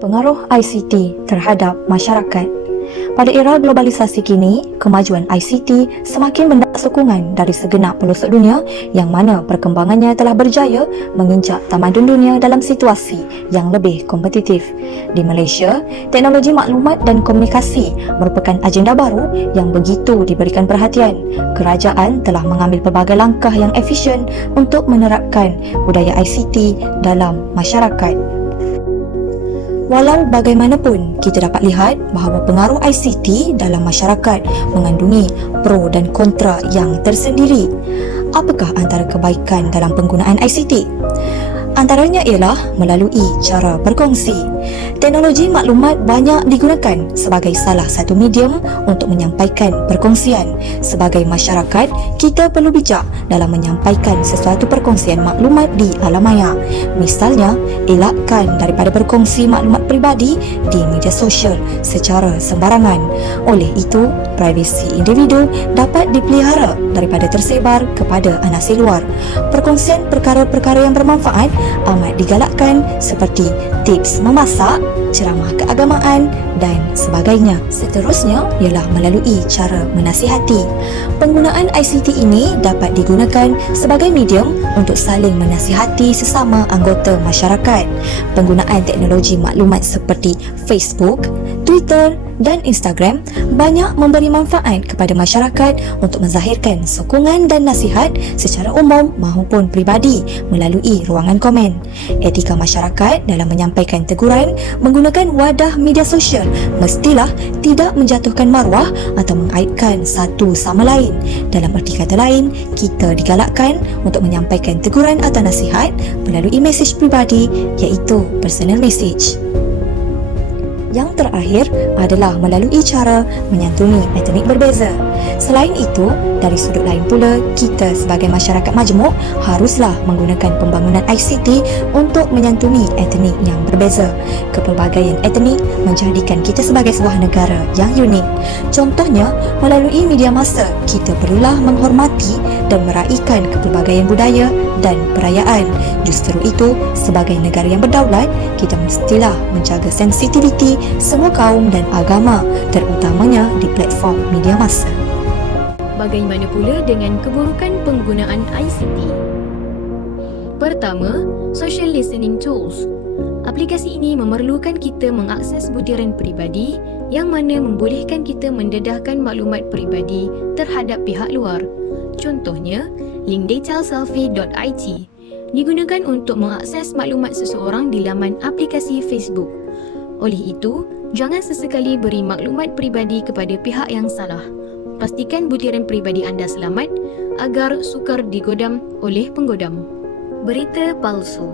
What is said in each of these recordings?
Pengaruh ICT terhadap masyarakat. Pada era globalisasi kini, kemajuan ICT semakin mendapat sokongan dari segenap pelosok dunia yang mana perkembangannya telah berjaya menginjak tamadun dunia dalam situasi yang lebih kompetitif. Di Malaysia, teknologi maklumat dan komunikasi merupakan agenda baru yang begitu diberikan perhatian. Kerajaan telah mengambil pelbagai langkah yang efisien untuk menerapkan budaya ICT dalam masyarakat. Walau bagaimanapun, kita dapat lihat bahawa pengaruh ICT dalam masyarakat mengandungi pro dan kontra yang tersendiri. Apakah antara kebaikan dalam penggunaan ICT? Antaranya ialah melalui cara berkongsi. Teknologi maklumat banyak digunakan sebagai salah satu medium untuk menyampaikan perkongsian. Sebagai masyarakat, kita perlu bijak dalam menyampaikan sesuatu perkongsian maklumat di alam maya. Misalnya, elakkan daripada berkongsi maklumat peribadi di media sosial secara sembarangan. Oleh itu, privasi individu dapat dipelihara daripada tersebar kepada anasi luar. Perkongsian perkara-perkara yang bermanfaat amat digalakkan seperti tips memasak, ceramah keagamaan dan sebagainya. Seterusnya ialah melalui cara menasihati. Penggunaan ICT ini dapat digunakan sebagai medium untuk saling menasihati sesama anggota masyarakat. Penggunaan teknologi maklumat seperti Facebook, Twitter dan Instagram banyak memberi manfaat kepada masyarakat untuk menzahirkan sokongan dan nasihat secara umum maupun peribadi melalui ruangan komen. Etika masyarakat dalam menyampaikan teguran menggunakan wadah media sosial mestilah tidak menjatuhkan maruah atau mengaibkan satu sama lain. Dalam erti kata lain, kita digalakkan untuk menyampaikan teguran atau nasihat melalui mesej peribadi iaitu personal message. Yang terakhir adalah melalui cara menyantuni etnik berbeza. Selain itu, dari sudut lain pula, kita sebagai masyarakat majmuk haruslah menggunakan pembangunan ICT untuk menyantuni etnik yang berbeza. Kepelbagaian etnik menjadikan kita sebagai sebuah negara yang unik. Contohnya, melalui media massa, kita perlulah menghormati dan meraihkan kepelbagaian budaya dan perayaan. Justru itu, sebagai negara yang berdaulat, kita mestilah menjaga sensitiviti semua kaum dan agama, terutamanya di platform media massa. Bagaimana pula dengan keburukan penggunaan ICT? Pertama, social listening tools. Aplikasi ini memerlukan kita mengakses butiran peribadi yang mana membolehkan kita mendedahkan maklumat peribadi terhadap pihak luar. Contohnya, linkdataselfie.it digunakan untuk mengakses maklumat seseorang di laman aplikasi Facebook. Oleh itu, jangan sesekali beri maklumat peribadi kepada pihak yang salah. Pastikan butiran peribadi anda selamat agar sukar digodam oleh penggodam. Berita palsu.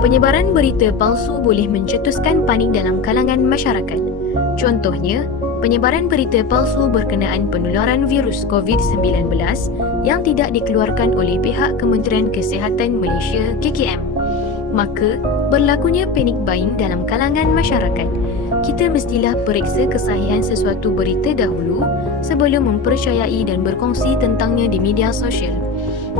Penyebaran berita palsu boleh mencetuskan panik dalam kalangan masyarakat. Contohnya, penyebaran berita palsu berkenaan penularan virus COVID-19 yang tidak dikeluarkan oleh pihak Kementerian Kesihatan Malaysia KKM. Maka, berlakunya panic buying dalam kalangan masyarakat. Kita mestilah periksa kesahihan sesuatu berita dahulu sebelum mempercayai dan berkongsi tentangnya di media sosial.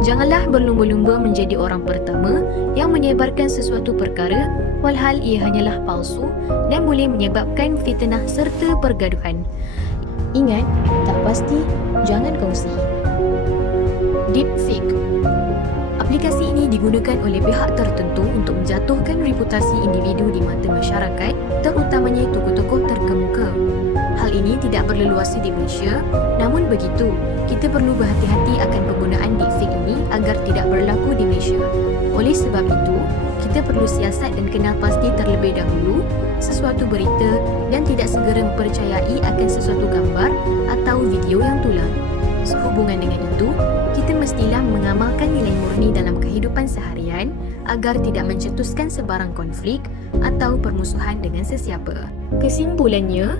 Janganlah berlumba-lumba menjadi orang pertama yang menyebarkan sesuatu perkara walhal ia hanyalah palsu dan boleh menyebabkan fitnah serta pergaduhan. Ingat, tak pasti, jangan kongsi. Deepfake. Aplikasi ini digunakan oleh pihak tertentu untuk menjatuhkan reputasi individu di mata masyarakat, terutamanya tokoh-tokoh terkemuka. Hal ini tidak berleluasa di Malaysia, namun begitu, kita perlu berhati-hati akan penggunaan deepfake ini agar tidak berlaku di Malaysia. Oleh sebab itu, kita perlu siasat dan kenal pasti terlebih dahulu sesuatu berita dan tidak segera mempercayai akan sesuatu gambar atau video yang tular. Sehubungan dengan itu, kita mestilah mengamalkan nilai murni dalam kehidupan seharian agar tidak mencetuskan sebarang konflik atau permusuhan dengan sesiapa. Kesimpulannya,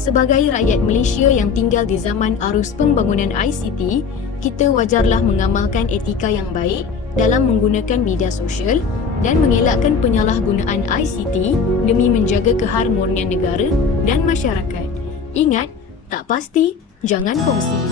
sebagai rakyat Malaysia yang tinggal di zaman arus pembangunan ICT, kita wajarlah mengamalkan etika yang baik dalam menggunakan media sosial dan mengelakkan penyalahgunaan ICT demi menjaga keharmonian negara dan masyarakat. Ingat, tak pasti, jangan kongsi.